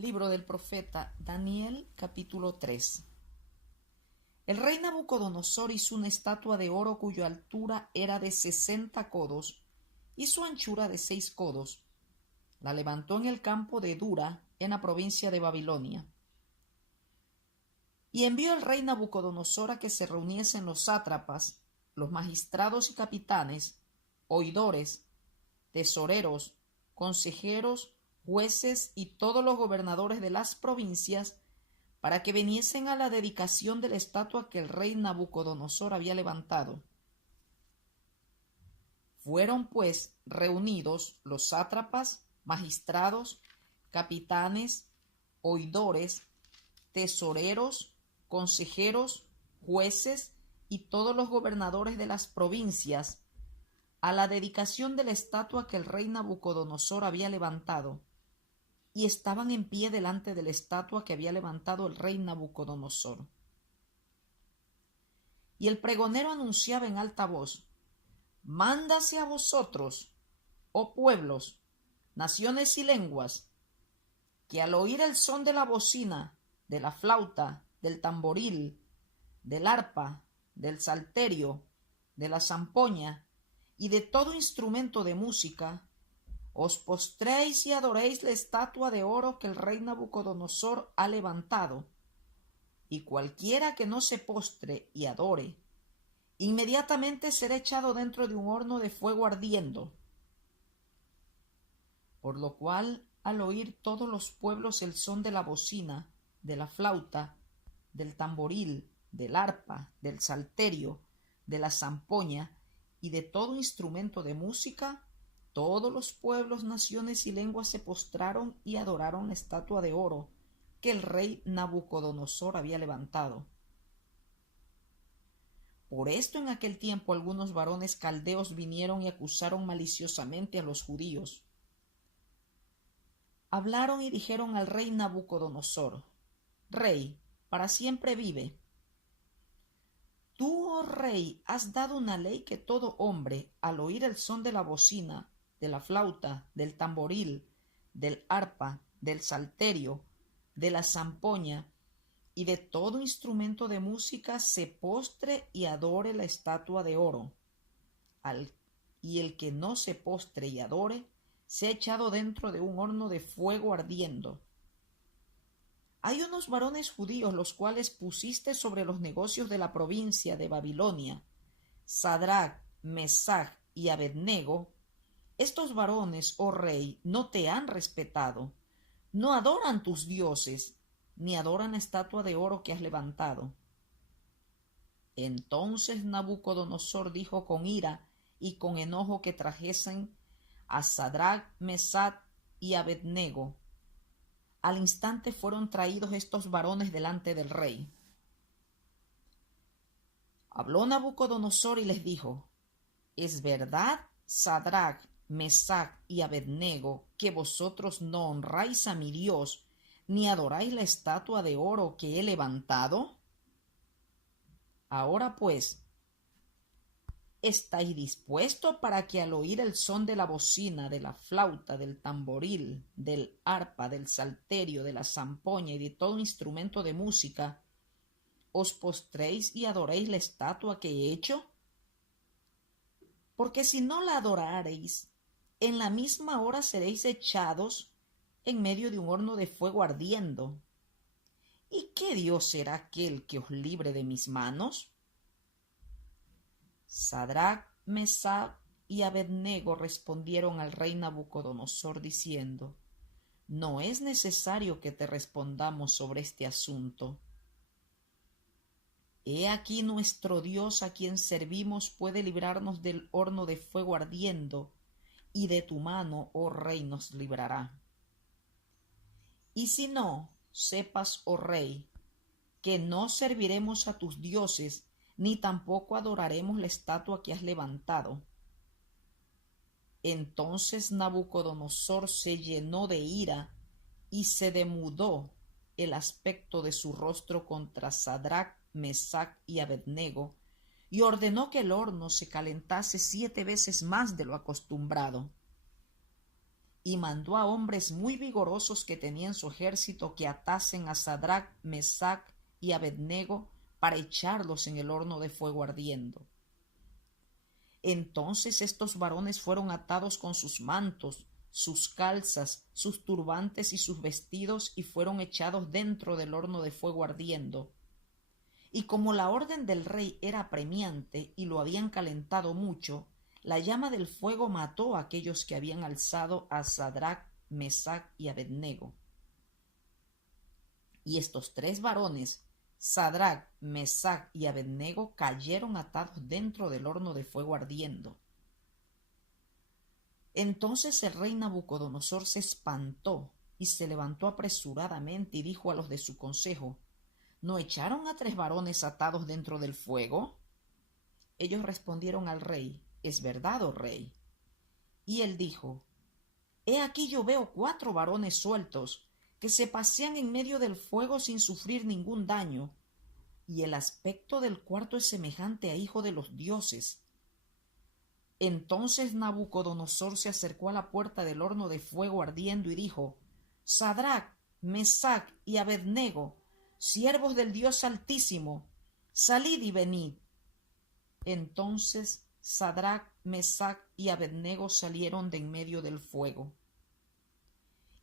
Libro del profeta Daniel, capítulo 3. El rey Nabucodonosor hizo una estatua de oro cuya altura era de 60 codos y su anchura de 6 codos. La levantó en el campo de Dura, en la provincia de Babilonia. Y envió el rey Nabucodonosor a que se reuniesen los sátrapas, los magistrados y capitanes, oidores, tesoreros, consejeros, jueces y todos los gobernadores de las provincias, para que viniesen a la dedicación de la estatua que el rey Nabucodonosor había levantado. Fueron pues reunidos los sátrapas, magistrados, capitanes, oidores, tesoreros, consejeros, jueces y todos los gobernadores de las provincias a la dedicación de la estatua que el rey Nabucodonosor había levantado, y estaban en pie delante de la estatua que había levantado el rey Nabucodonosor. Y el pregonero anunciaba en alta voz: Mándase a vosotros, oh pueblos, naciones y lenguas, que al oír el son de la bocina, de la flauta, del tamboril, del arpa, del salterio, de la zampoña y de todo instrumento de música, os postréis y adoréis la estatua de oro que el rey Nabucodonosor ha levantado, y cualquiera que no se postre y adore, inmediatamente será echado dentro de un horno de fuego ardiendo. Por lo cual, al oír todos los pueblos el son de la bocina, de la flauta, del tamboril, del arpa, del salterio, de la zampoña y de todo instrumento de música, todos los pueblos, naciones y lenguas se postraron y adoraron la estatua de oro que el rey Nabucodonosor había levantado. Por esto en aquel tiempo algunos varones caldeos vinieron y acusaron maliciosamente a los judíos. Hablaron y dijeron al rey Nabucodonosor: Rey, para siempre vive. Tú, oh rey, has dado una ley que todo hombre, al oír el son de la bocina, de la flauta, del tamboril, del arpa, del salterio, de la zampoña y de todo instrumento de música, se postre y adore la estatua de oro. Y el que no se postre y adore, sea echado dentro de un horno de fuego ardiendo. Hay unos varones judíos los cuales pusiste sobre los negocios de la provincia de Babilonia, Sadrach, Mesach y Abednego. Estos varones, oh rey, no te han respetado, no adoran tus dioses, ni adoran la estatua de oro que has levantado. Entonces Nabucodonosor dijo con ira y con enojo que trajesen a Sadrach, Mesach y Abednego. Al instante fueron traídos estos varones delante del rey. Habló Nabucodonosor y les dijo: ¿Es verdad, Sadrach, Mesach y Abednego, que vosotros no honráis a mi Dios, ni adoráis la estatua de oro que he levantado? Ahora pues, ¿estáis dispuestos para que al oír el son de la bocina, de la flauta, del tamboril, del arpa, del salterio, de la zampoña y de todo instrumento de música, os postréis y adoréis la estatua que he hecho? Porque si no la adorareis, en la misma hora seréis echados en medio de un horno de fuego ardiendo. ¿Y qué Dios será aquel que os libre de mis manos? Sadrach, Mesach y Abednego respondieron al rey Nabucodonosor diciendo: No es necesario que te respondamos sobre este asunto. He aquí nuestro Dios a quien servimos puede librarnos del horno de fuego ardiendo, y de tu mano, oh rey, nos librará. Y si no, sepas, oh rey, que no serviremos a tus dioses, ni tampoco adoraremos la estatua que has levantado. Entonces Nabucodonosor se llenó de ira y se demudó el aspecto de su rostro contra Sadrach, Mesach y Abednego, y ordenó que el horno se calentase 7 veces más de lo acostumbrado. y mandó a hombres muy vigorosos que tenía en su ejército que atasen a Sadrach, Mesach y Abednego para echarlos en el horno de fuego ardiendo. Entonces estos varones fueron atados con sus mantos, sus calzas, sus turbantes y sus vestidos, y fueron echados dentro del horno de fuego ardiendo. Y como la orden del rey era apremiante y lo habían calentado mucho, la llama del fuego mató a aquellos que habían alzado a Sadrach, Mesach y Abednego. Y estos tres varones, Sadrach, Mesach y Abednego, cayeron atados dentro del horno de fuego ardiendo. Entonces el rey Nabucodonosor se espantó y se levantó apresuradamente y dijo a los de su consejo: ¿No echaron a tres varones atados dentro del fuego? Ellos respondieron al rey: Es verdad, oh rey. Y él dijo: He aquí yo veo 4 varones sueltos que se pasean en medio del fuego sin sufrir ningún daño, y el aspecto del cuarto es semejante a hijo de los dioses. Entonces Nabucodonosor se acercó a la puerta del horno de fuego ardiendo y dijo: Sadrach, Mesach y Abednego, siervos del Dios Altísimo, salid y venid. Entonces Sadrach, Mesach y Abednego salieron de en medio del fuego.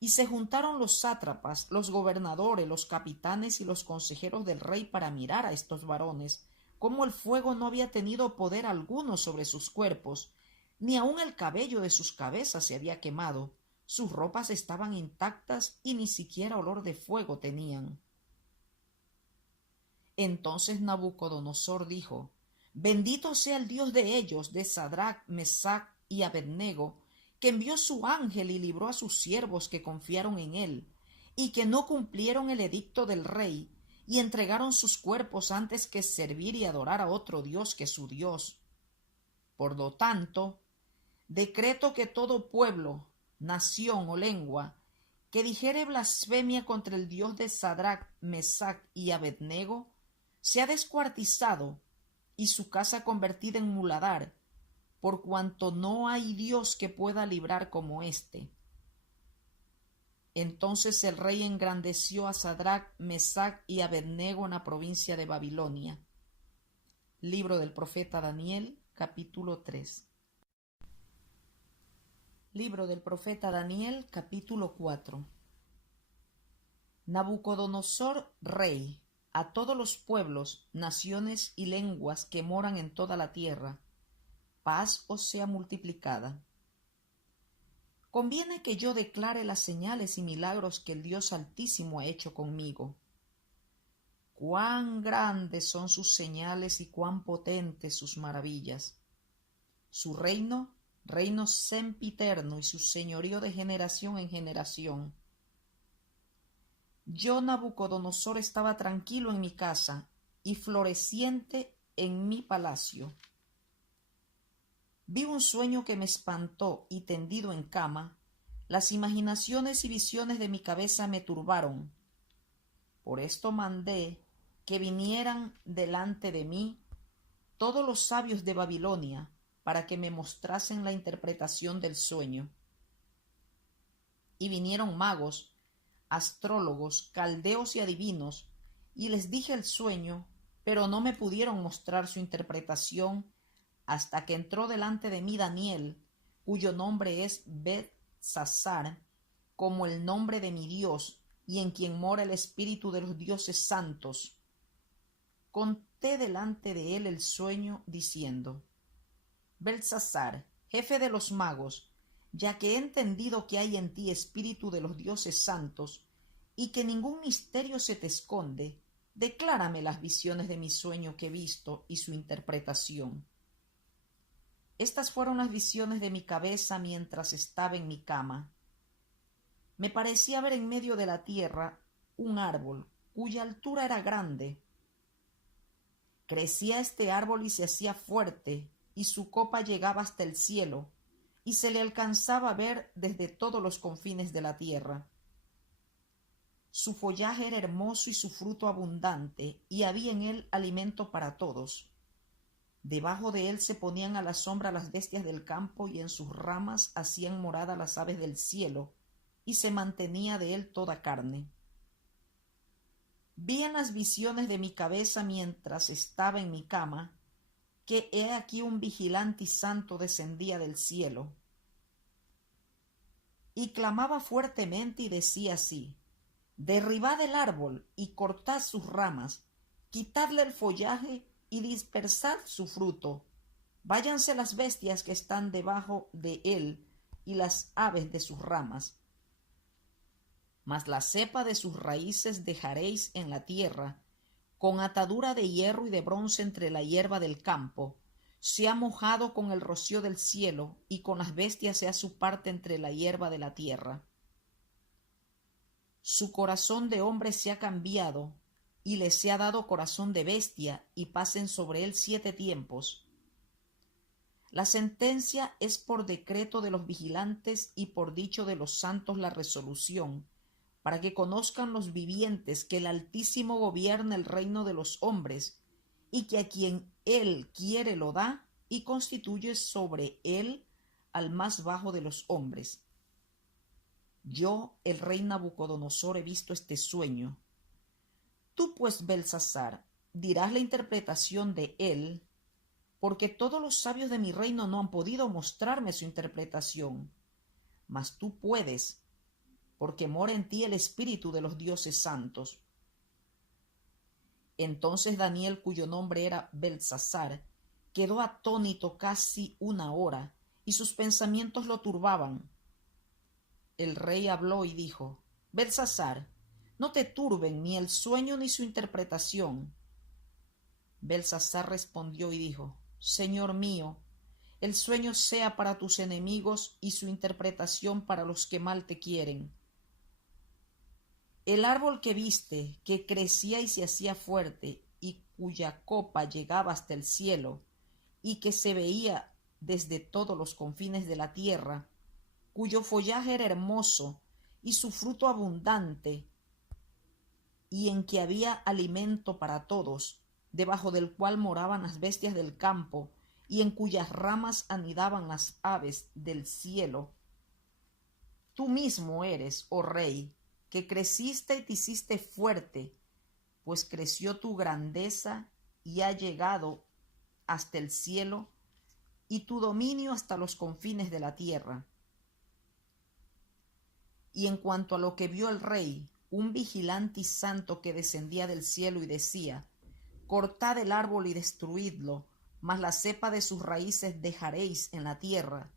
Y se juntaron los sátrapas, los gobernadores, los capitanes y los consejeros del rey para mirar a estos varones, cómo el fuego no había tenido poder alguno sobre sus cuerpos, ni aun el cabello de sus cabezas se había quemado, sus ropas estaban intactas y ni siquiera olor de fuego tenían. Entonces Nabucodonosor dijo: Bendito sea el Dios de ellos, de Sadrach, Mesach y Abednego, que envió su ángel y libró a sus siervos que confiaron en él, y que no cumplieron el edicto del rey, y entregaron sus cuerpos antes que servir y adorar a otro Dios que su Dios. Por lo tanto, decreto que todo pueblo, nación o lengua que dijere blasfemia contra el Dios de Sadrach, Mesach y Abednego sea descuartizado y su casa convertida en muladar, por cuanto no hay Dios que pueda librar como éste. Entonces el rey engrandeció a Sadrach, Mesach y Abednego en la provincia de Babilonia. Libro del profeta Daniel, capítulo 3. Libro del profeta Daniel, capítulo 4. Nabucodonosor, rey, a todos los pueblos, naciones y lenguas que moran en toda la tierra, paz os sea multiplicada. Conviene que yo declare las señales y milagros que el Dios Altísimo ha hecho conmigo. Cuán grandes son sus señales y cuán potentes sus maravillas. Su reino sempiterno, y su señorío de generación en generación. Yo, Nabucodonosor, estaba tranquilo en mi casa y floreciente en mi palacio. Vi un sueño que me espantó y, tendido en cama, las imaginaciones y visiones de mi cabeza me turbaron. Por esto mandé que vinieran delante de mí todos los sabios de Babilonia para que me mostrasen la interpretación del sueño. Y vinieron magos, astrólogos, caldeos y adivinos, y les dije el sueño, pero no me pudieron mostrar su interpretación hasta que entró delante de mí Daniel, cuyo nombre es Beltsasar, como el nombre de mi Dios, y en quien mora el espíritu de los dioses santos. Conté delante de él el sueño, diciendo: Beltsasar, jefe de los magos, ya que he entendido que hay en ti espíritu de los dioses santos, y que ningún misterio se te esconde, declárame las visiones de mi sueño que he visto y su interpretación. Estas fueron las visiones de mi cabeza mientras estaba en mi cama. Me parecía ver en medio de la tierra un árbol, cuya altura era grande. Crecía este árbol y se hacía fuerte, y su copa llegaba hasta el cielo, y se le alcanzaba a ver desde todos los confines de la tierra. Su follaje era hermoso y su fruto abundante, y había en él alimento para todos. Debajo de él se ponían a la sombra las bestias del campo, y en sus ramas hacían morada las aves del cielo, y se mantenía de él toda carne. Vi en las visiones de mi cabeza mientras estaba en mi cama, que he aquí un vigilante y santo descendía del cielo. Y clamaba fuertemente y decía así: derribad el árbol y cortad sus ramas, quitadle el follaje y dispersad su fruto. Váyanse las bestias que están debajo de él y las aves de sus ramas. Mas la cepa de sus raíces dejaréis en la tierra, con atadura de hierro y de bronce entre la hierba del campo. Se ha mojado con el rocío del cielo, y con las bestias sea su parte entre la hierba de la tierra. Su corazón de hombre se ha cambiado, y le se ha dado corazón de bestia, y pasen sobre él 7 tiempos. La sentencia es por decreto de los vigilantes y por dicho de los santos la resolución, para que conozcan los vivientes que el Altísimo gobierna el reino de los hombres, y que a quien él quiere lo da, y constituye sobre él al más bajo de los hombres. Yo, el rey Nabucodonosor, he visto este sueño. Tú, pues, Belsasar, dirás la interpretación de él, porque todos los sabios de mi reino no han podido mostrarme su interpretación. Mas tú puedes, porque mora en ti el espíritu de los dioses santos. Entonces Daniel, cuyo nombre era Belsasar, quedó atónito casi 1 hora, y sus pensamientos lo turbaban. El rey habló y dijo: Belsasar, no te turben ni el sueño ni su interpretación. Belsasar respondió y dijo: Señor mío, el sueño sea para tus enemigos y su interpretación para los que mal te quieren. El árbol que viste, que crecía y se hacía fuerte, y cuya copa llegaba hasta el cielo, y que se veía desde todos los confines de la tierra, cuyo follaje era hermoso y su fruto abundante, y en que había alimento para todos, debajo del cual moraban las bestias del campo, y en cuyas ramas anidaban las aves del cielo. Tú mismo eres, oh rey, que creciste y te hiciste fuerte, pues creció tu grandeza y ha llegado hasta el cielo, y tu dominio hasta los confines de la tierra. Y en cuanto a lo que vio el rey, un vigilante y santo que descendía del cielo y decía: cortad el árbol y destruidlo, mas la cepa de sus raíces dejaréis en la tierra,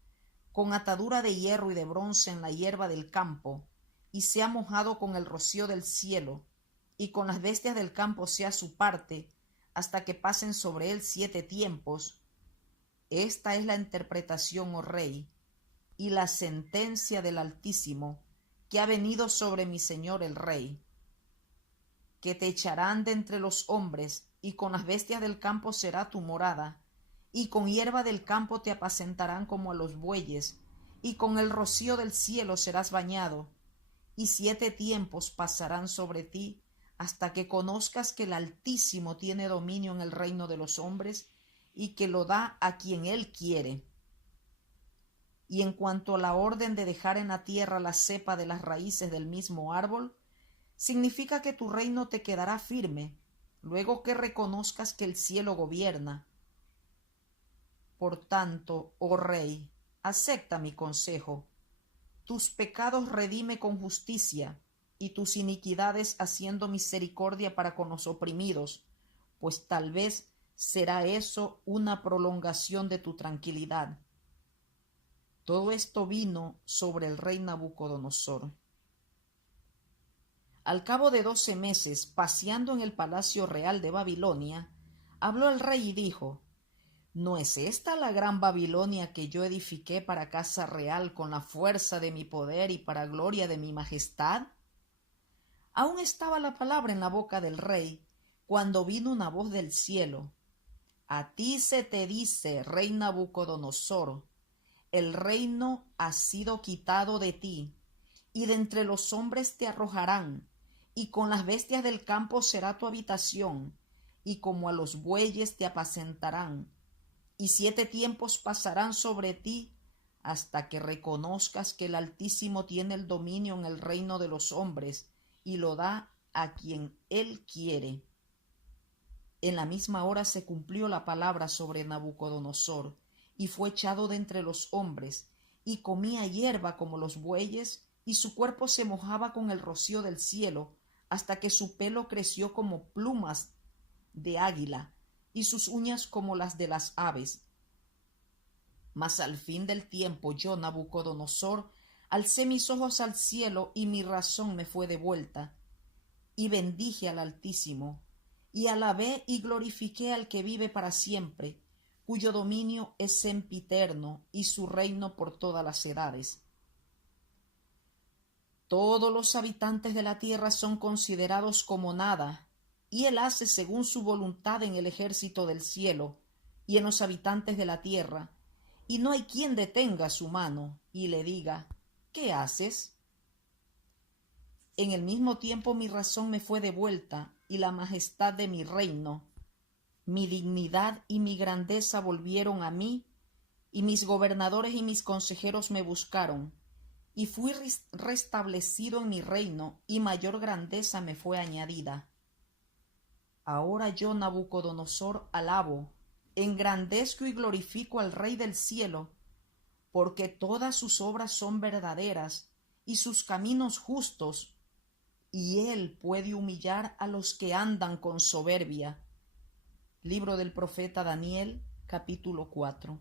con atadura de hierro y de bronce en la hierba del campo, y sea mojado con el rocío del cielo, y con las bestias del campo sea su parte, hasta que pasen sobre él 7 tiempos. Esta es la interpretación, oh rey, y la sentencia del Altísimo, que ha venido sobre mi señor el rey, que te echarán de entre los hombres, y con las bestias del campo será tu morada, y con hierba del campo te apacentarán como a los bueyes, y con el rocío del cielo serás bañado, y 7 tiempos pasarán sobre ti, hasta que conozcas que el Altísimo tiene dominio en el reino de los hombres, y que lo da a quien él quiere. Y en cuanto a la orden de dejar en la tierra la cepa de las raíces del mismo árbol, significa que tu reino te quedará firme, luego que reconozcas que el cielo gobierna. Por tanto, oh rey, acepta mi consejo. Tus pecados redime con justicia, y tus iniquidades haciendo misericordia para con los oprimidos, pues tal vez será eso una prolongación de tu tranquilidad. Todo esto vino sobre el rey Nabucodonosor. Al cabo de 12 meses, paseando en el palacio real de Babilonia, habló el rey y dijo: ¿no es esta la gran Babilonia que yo edifiqué para casa real con la fuerza de mi poder y para gloria de mi majestad? Aún estaba la palabra en la boca del rey, cuando vino una voz del cielo: a ti se te dice, rey Nabucodonosor, el reino ha sido quitado de ti, y de entre los hombres te arrojarán, y con las bestias del campo será tu habitación, y como a los bueyes te apacentarán, y 7 tiempos pasarán sobre ti hasta que reconozcas que el Altísimo tiene el dominio en el reino de los hombres y lo da a quien él quiere. En la misma hora se cumplió la palabra sobre Nabucodonosor, y fue echado de entre los hombres, y comía hierba como los bueyes, y su cuerpo se mojaba con el rocío del cielo, hasta que su pelo creció como plumas de águila, y sus uñas como las de las aves. Mas al fin del tiempo yo, Nabucodonosor, alcé mis ojos al cielo, y mi razón me fue devuelta, y bendije al Altísimo, y alabé y glorifiqué al que vive para siempre, cuyo dominio es sempiterno y su reino por todas las edades. Todos los habitantes de la tierra son considerados como nada, y él hace según su voluntad en el ejército del cielo y en los habitantes de la tierra, y no hay quien detenga su mano y le diga: ¿qué haces? En el mismo tiempo mi razón me fue devuelta, y la majestad de mi reino, mi dignidad y mi grandeza volvieron a mí, y mis gobernadores y mis consejeros me buscaron, y fui restablecido en mi reino, y mayor grandeza me fue añadida. Ahora yo, Nabucodonosor, alabo, engrandezco y glorifico al Rey del cielo, porque todas sus obras son verdaderas, y sus caminos justos, y él puede humillar a los que andan con soberbia. Libro del profeta Daniel, capítulo 4.